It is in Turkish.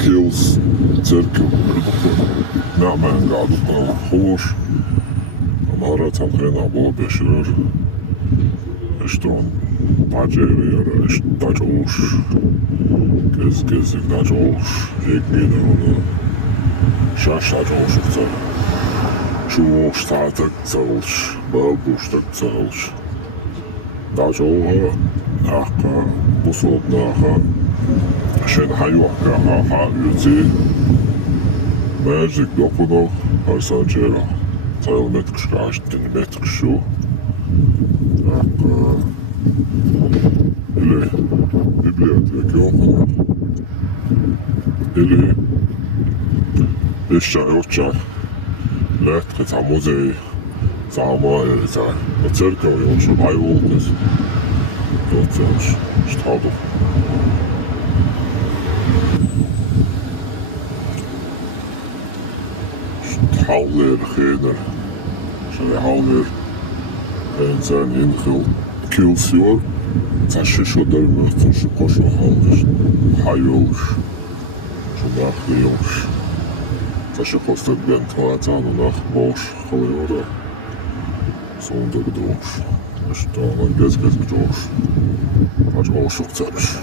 Kils церковь, нормально гадука, хош, amara talhena bo beşer, işte on baceri işte daç oluş, gezdik daç oluş, ekmeğine onu şaş daç oluş, çoğu startak çalış, bal boştak çalış, daç oluş, akka bu soğukta Şen hayvaka ha yüzü Magic dokudu Harsacera Sayıl metrik şkaştın metrik şu Ili Biblioteki okudu Ili Beşçay oçay Letki ta muzej Sama ta Cerkav još hayvolkes Docenš Štadu Havler, Heder, şöyle havler insan inkhil kilsiyor, taşışıyor dermiş, taşı koşu havler, hayolmuş, şunlar hayolmuş, taşı kostet ben tuğatanına boş kalıyor da sonunda gidiyormuş, işte ona gez gidiyormuş, acaba oşuk çarış.